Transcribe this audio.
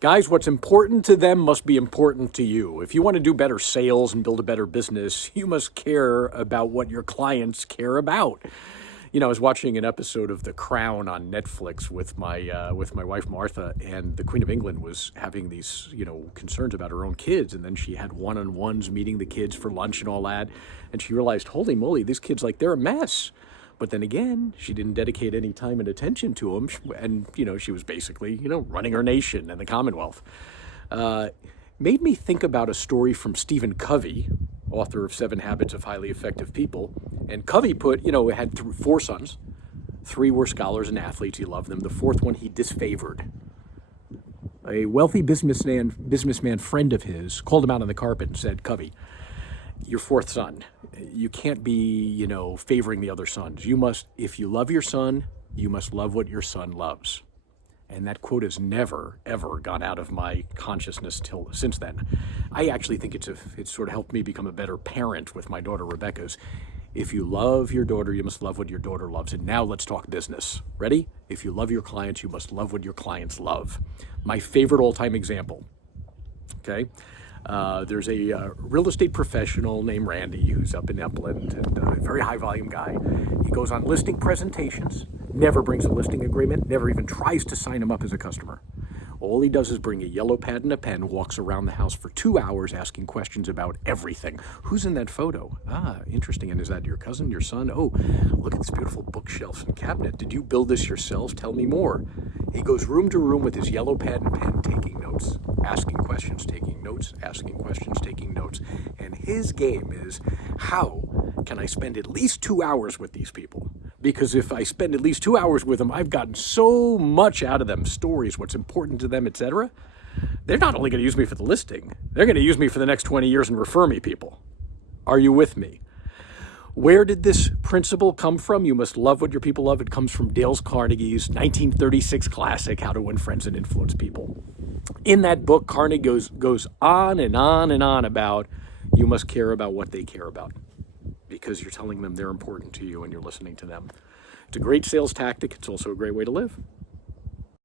Guys, what's important to them must be important to you. If you want to do better sales and build a better business, you must care about what your clients care about. You know, I was watching an episode of The Crown on Netflix with my wife Martha, and the Queen of England was having these, concerns about her own kids, and then she had one-on-ones meeting the kids for lunch and all that, and she realized, holy moly, these kids, like, they're a mess. But then again, she didn't dedicate any time and attention to them, and she was basically running her nation and the Commonwealth. Made me think about a story from Stephen Covey, author of 7 Habits of Highly Effective People. And Covey had 4 sons. 3 were scholars and athletes. He loved them. The 4th one he disfavored. A wealthy businessman friend of his called him out on the carpet and said, Covey, your 4th son, you can't be, favoring the other sons. If you love your son, you must love what your son loves. And that quote has never, ever gone out of my consciousness since then. I actually think it's sort of helped me become a better parent with my daughter Rebecca's. If you love your daughter, you must love what your daughter loves. And now let's talk business. Ready? If you love your clients, you must love what your clients love. My favorite all-time example, okay? There's a real estate professional named Randy who's up in Upland, and a very high volume guy. He goes on listing presentations, never brings a listing agreement, never even tries to sign him up as a customer. All he does is bring a yellow pad and a pen, walks around the house for 2 hours asking questions about everything. Who's in that photo? Ah, interesting. And is that your cousin, your son? Oh, look at this beautiful bookshelf and cabinet. Did you build this yourself? Tell me more. He goes room to room with his yellow pad and pen, taking notes, asking questions, taking notes, asking questions, taking notes. And his game is, how can I spend at least 2 hours with these people? Because if I spend at least 2 hours with them, I've gotten so much out of them, stories, what's important to them, etc. They're not only going to use me for the listing, they're going to use me for the next 20 years and refer me people. Are you with me? Where did this principle come from? You must love what your people love. It comes from Dale Carnegie's 1936 classic, How to Win Friends and Influence People. In that book, Carnegie goes on and on and on about you must care about what they care about, because you're telling them they're important to you and you're listening to them. It's a great sales tactic. It's also a great way to live.